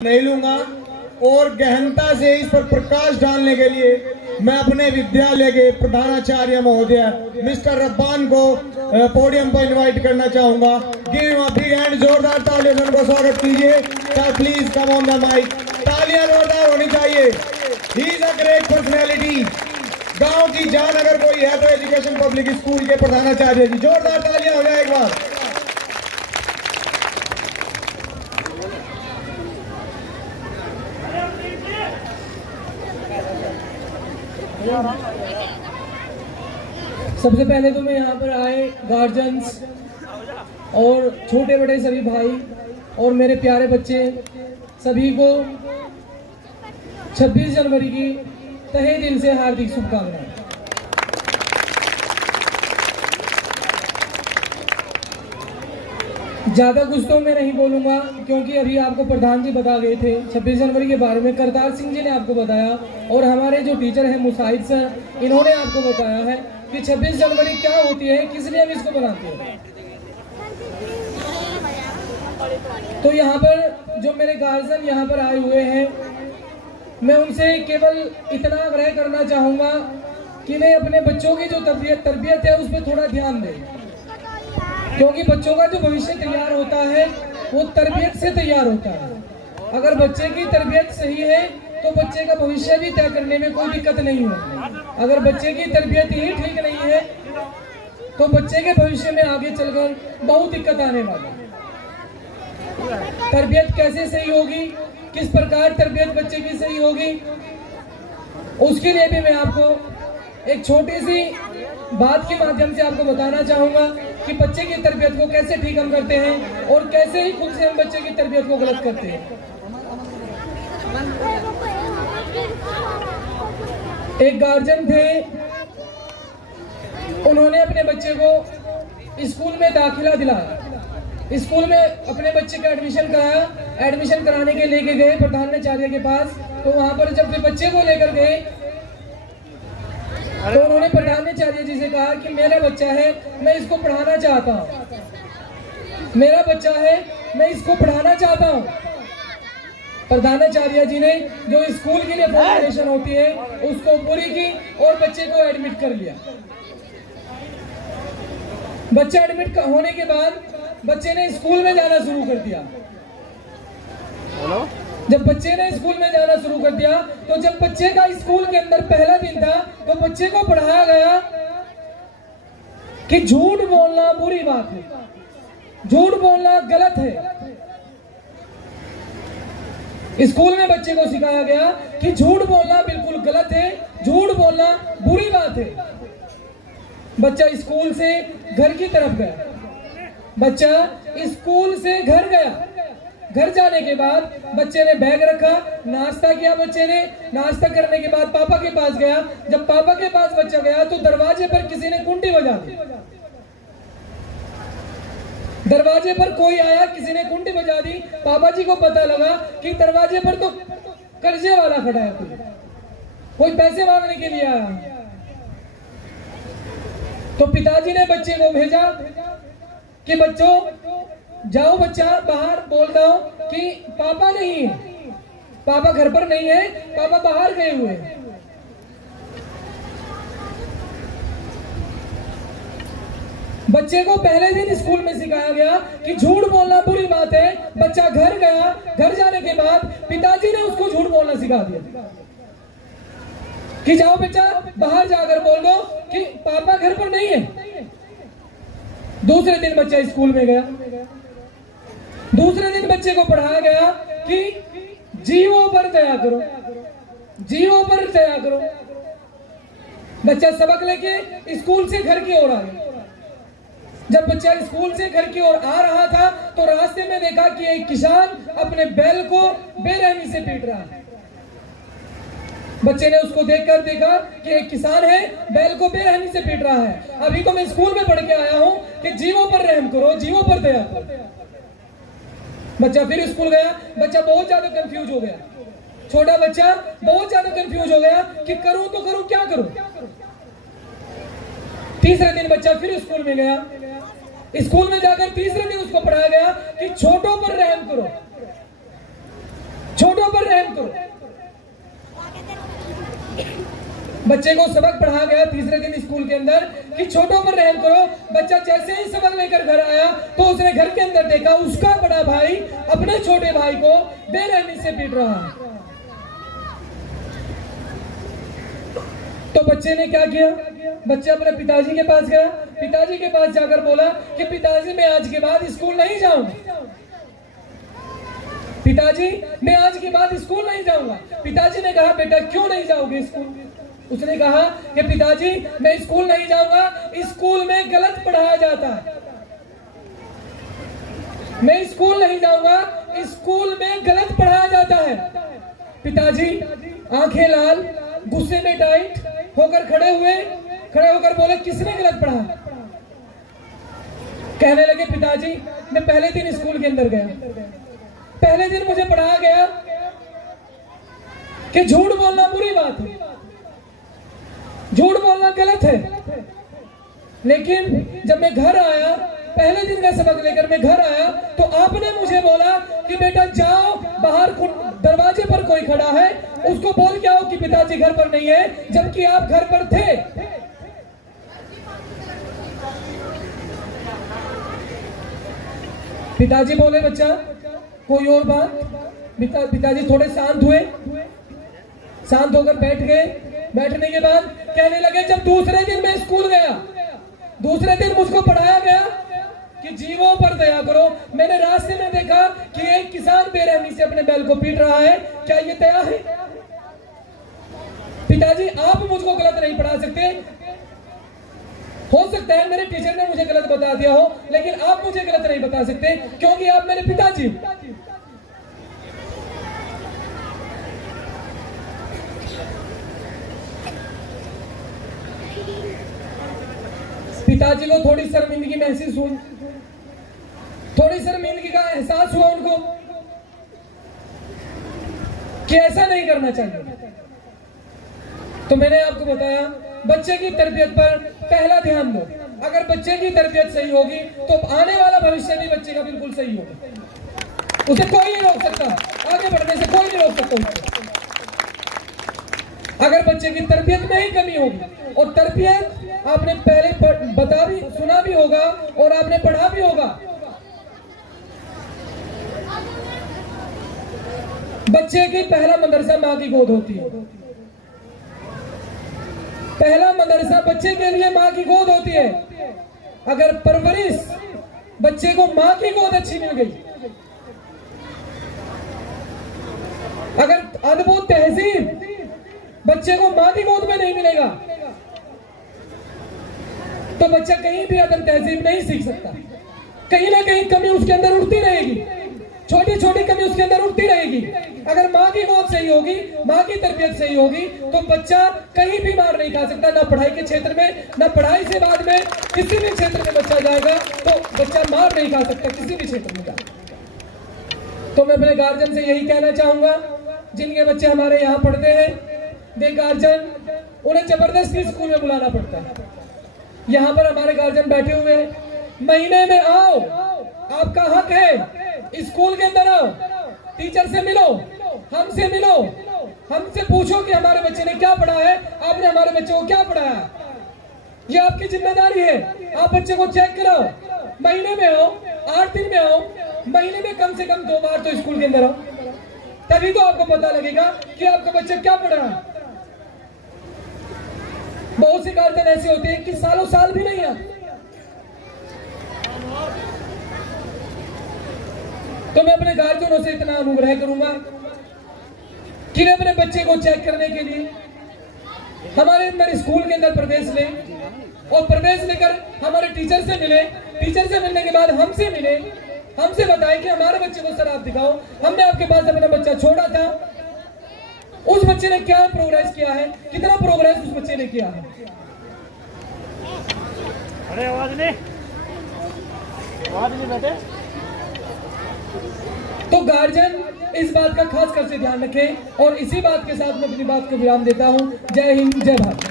नहीं लूंगा और गहनता से इस पर प्रकाश डालने के लिए मैं अपने विद्यालय के प्रधानाचार्य महोदय मिस्टर रब्बान को पोडियम पर इनवाइट करना चाहूंगा। गिव अ बिग हैंड, जोरदार तालियों से उनको स्वागत कीजिए। Sir please come on the mic. तालियां जोरदार होनी चाहिए। He is a great personality. गांव की जान अगर कोई है तो एजुकेशन पब्लिक स्कूल के प्रधानाचार्य जी। जोरदार तालियां हो जाए एक बार। सबसे पहले तो मैं यहाँ पर आए गार्जियंस और छोटे बड़े सभी भाई और मेरे प्यारे बच्चे सभी को 26 जनवरी की तहे दिल से हार्दिक शुभकामनाएं। ज़्यादा कुछ तो मैं नहीं बोलूँगा क्योंकि अभी आपको प्रधान जी बता गए थे 26 जनवरी के बारे में। करतार सिंह जी ने आपको बताया और हमारे जो टीचर हैं मुसाहिद सर, इन्होंने आपको बताया है कि 26 जनवरी क्या होती है, किस लिए हम इसको मनाते हैं। तो यहाँ पर जो मेरे गार्जियन यहाँ पर आए हुए हैं, मैं उनसे केवल इतना आग्रह करना चाहूँगा कि वे अपने बच्चों की जो तरबियत है उस पर थोड़ा ध्यान दें, क्योंकि बच्चों का जो भविष्य तैयार होता है वो तरबियत से तैयार होता है। अगर बच्चे की तरबियत सही है तो बच्चे का भविष्य भी तय करने में कोई दिक्कत नहीं होगी। अगर बच्चे की तरबियत ही ठीक नहीं है तो बच्चे के भविष्य में आगे चलकर बहुत दिक्कत आने वाली है। तरबियत कैसे सही होगी, किस प्रकार तरबियत बच्चे की सही होगी, उसके लिए भी मैं आपको एक छोटी सी बात के माध्यम से आपको बताना चाहूंगा कि बच्चे की तरबियत को कैसे ठीक हम करते हैं और कैसे ही खुद से हम बच्चे की तरबियत को गलत करते हैं। एक गार्जियन थे, उन्होंने अपने बच्चे को स्कूल में दाखिला दिलाया, स्कूल में अपने बच्चे का एडमिशन कराया। एडमिशन कराने के लेके गए प्रधानाचार्य के पास, तो वहां पर जब बच्चे को लेकर गए तो उन्होंने प्रधानाचार्य जी से कहा कि मेरा बच्चा है, मैं इसको पढ़ाना चाहता हूँ, मेरा बच्चा है, मैं इसको पढ़ाना चाहता हूँ। प्रधानाचार्य जी ने जो स्कूल के लिए फॉर्मेशन होती है उसको पूरी की और बच्चे को एडमिट कर लिया। बच्चा एडमिट होने के बाद बच्चे ने स्कूल में जाना शुरू कर दिया। जब बच्चे ने स्कूल में जाना शुरू कर दिया तो जब बच्चे का स्कूल के अंदर पहला दिन था तो बच्चे को पढ़ाया गया कि झूठ बोलना बुरी बात है, झूठ बोलना गलत है। स्कूल में बच्चे को सिखाया गया कि झूठ बोलना बिल्कुल गलत है, झूठ बोलना बुरी बात है। बच्चा स्कूल से घर की तरफ गया, बच्चा स्कूल से घर गया। घर जाने के बाद बच्चे ने बैग रखा, नाश्ता किया। बच्चे ने नाश्ता करने के बाद पापा के पास गया। जब पापा के पास बच्चा गया तो दरवाजे पर किसी ने कुंडी बजा दी। दरवाजे पर कोई आया, किसी ने कुंडी बजा दी। पापा जी को पता लगा कि दरवाजे पर तो कर्जे वाला खड़ा है, कोई पैसे मांगने के लिए आया। तो पिताजी ने बच्चे को भेजा कि बच्चों जाओ, बच्चा बाहर बोल दो कि पापा नहीं है, पापा घर पर नहीं है, पापा बाहर गए हुए हैं। बच्चे को पहले दिन स्कूल में सिखाया गया कि झूठ बोलना बुरी बात है। बच्चा घर गया, घर जाने के बाद पिताजी ने उसको झूठ बोलना सिखा दिया कि जाओ बच्चा बाहर जाकर बोल दो कि पापा घर पर नहीं है। दूसरे दिन बच्चा स्कूल में गया। दूसरे दिन बच्चे को पढ़ाया गया कि जीवों पर दया करो, जीवों पर दया करो। बच्चा सबक लेके स्कूल से घर की ओर आ गया। जब बच्चा स्कूल से घर की ओर आ रहा था तो रास्ते में देखा कि एक किसान अपने बैल को बेरहमी से पीट रहा है। बच्चे ने उसको देखकर देखा कि एक किसान है, बैल को बेरहमी से पीट रहा है। अभी तो मैं स्कूल में पढ़ के आया हूं कि जीवों पर रहम करो, जीवों पर दया करो। बच्चा फिर स्कूल गया। बच्चा बहुत ज्यादा कंफ्यूज हो गया, छोटा बच्चा बहुत ज्यादा कंफ्यूज हो गया कि करूं तो करूं, क्या करूं। तीसरे दिन बच्चा फिर स्कूल में गया। स्कूल में जाकर तीसरे दिन उसको पढ़ाया गया कि छोटों पर रहम करो, करो। बच्चे को सबक पढ़ा गया तीसरे दिन स्कूल के अंदर कि छोटों पर रहम करो। बच्चा जैसे ही सबक लेकर घर आया तो उसने घर के अंदर देखा उसका बड़ा भाई अपने छोटे भाई को बेरहमी से पीट रहा है। तो बच्चे ने क्या किया? बच्चे अपने पिताजी के पास गया। पिताजी के पास जाकर बोला कि पिताजी मैं आज के बाद स्कूल नहीं जाऊंगा। पिताजी मैं आज के बाद स्कूल नहीं जाऊंगा। पिताजी ने कहा बेटा क्यों नहीं जाओगे स्कूल? उसने कहा कि पिताजी मैं स्कूल नहीं जाऊंगा, स्कूल में गलत पढ़ाया जाता है। मैं स्कूल नहीं जाऊंगा, स्कूल में गलत पढ़ाया जाता है। पिताजी आंखें लाल, गुस्से में टाइट होकर खड़े होकर बोले किसने गलत पढ़ा? कहने लगे पिताजी मैं पहले दिन स्कूल के अंदर गया, पहले दिन मुझे पढ़ाया गया कि झूठ बोलना बुरी बात है, झूठ बोलना गलत है। लेकिन जब मैं घर आया, पहले दिन का सबक लेकर मैं घर आया तो आपने मुझे बोला कि बेटा जाओ बाहर दरवाजे पर कोई खड़ा है उसको बोल के आओ कि पिताजी घर पर नहीं है, जबकि आप घर पर थे। पिताजी बोले बच्चा कोई और बात? पिताजी थोड़े शांत हुए, शांत होकर बैठ गए। बैठने के बाद कहने लगे जब दूसरे दिन मैं स्कूल गया, दूसरे दिन मुझको पढ़ाया गया कि जीवों पर दया करो। मैंने रास्ते में देखा कि एक किसान बेरहमी से अपने बैल को पीट रहा है, क्या ये दया है? पिताजी आप मुझको गलत नहीं पढ़ा सकते। हो सकता है मेरे टीचर ने मुझे गलत बता दिया हो, लेकिन आप मुझे गलत नहीं बता सकते क्योंकि आप मेरे पिताजी। पिताजी को थोड़ी शर्मिंदगी महसूस हुई, थोड़ी शर्मिंदगी का एहसास हुआ उनको कि ऐसा नहीं करना चाहिए। तो मैंने आपको बताया बच्चे की तरबियत पर पहला ध्यान दो। अगर बच्चे की तरबियत सही होगी तो आने वाला भविष्य भी बच्चे का बिल्कुल सही होगा। उसे कोई नहीं रोक सकता, आगे बढ़ने से कोई नहीं रोक सकता उसे। अगर बच्चे की तरबियत में ही कमी होगी, और तरबियत आपने पहले सुना भी होगा और आपने पढ़ा भी होगा, बच्चे की पहला मदरसा माँ की गोद होती है। पहला मदरसा बच्चे के लिए माँ की गोद होती है। अगर परवरिश बच्चे को माँ की गोद अच्छी मिल गई, अगर अदब तहजीब बच्चे को माँ की गोद में नहीं मिलेगा तो बच्चा कहीं भी अदब तहजीब नहीं सीख सकता। कहीं ना कहीं कमी उसके अंदर उठती रहेगी, छोटी छोटी कमी उसके अंदर उठती रहेगी। अगर माँ की गोद सही होगी, माँ की तरबियत सही होगी तो बच्चा कहीं भी मार नहीं खा सकता, ना पढ़ाई के क्षेत्र में, ना पढ़ाई से बाद में किसी भी क्षेत्र में बच्चा जाएगा तो बच्चा मार नहीं खा सकता किसी भी क्षेत्र में जाएगा। तो मैं अपने गार्जियन से यही कहना चाहूंगा, जिनके बच्चे हमारे यहाँ पढ़ते हैं, वे गार्जियन उन्हें जबरदस्ती स्कूल में बुलाना पड़ता है। यहाँ पर हमारे गार्जियन बैठे हुए हैं, महीने में आओ, आपका हक है, स्कूल के अंदर आओ, टीचर से मिलो, हमसे मिलो, हमसे पूछो कि हमारे बच्चे ने क्या पढ़ा है, आपने हमारे बच्चे को क्या पढ़ाया। ये आपकी जिम्मेदारी है, आप बच्चे को चेक कराओ। महीने में आओ, 8 दिन में आओ, महीने में कम से कम 2 बार तो स्कूल के अंदर आओ, तभी तो आपको पता लगेगा कि आपका बच्चा क्या पढ़ रहा है। बहुत सी गार्जियन ऐसी होती है कि सालों साल भी नहीं आते। तो मैं अपने गार्जियनों से इतना अनुग्रह करूंगा कि वे अपने बच्चे को चेक करने के लिए हमारे अंदर स्कूल के अंदर प्रवेश लें, और प्रवेश लेकर हमारे टीचर से मिले, टीचर से मिलने के बाद हमसे मिले, हमसे बताएं कि हमारे बच्चे को सर आप दिखाओ, हमने आपके पास अपना बच्चा छोड़ा था, उस बच्चे ने क्या प्रोग्रेस किया है, कितना प्रोग्रेस उस बच्चे ने किया है। अरे आवाज नहीं बैठे। तो गार्जियन इस बात का खास कर से ध्यान रखें, और इसी बात के साथ मैं अपनी बात को विराम देता हूं। जय हिंद, जय भारत।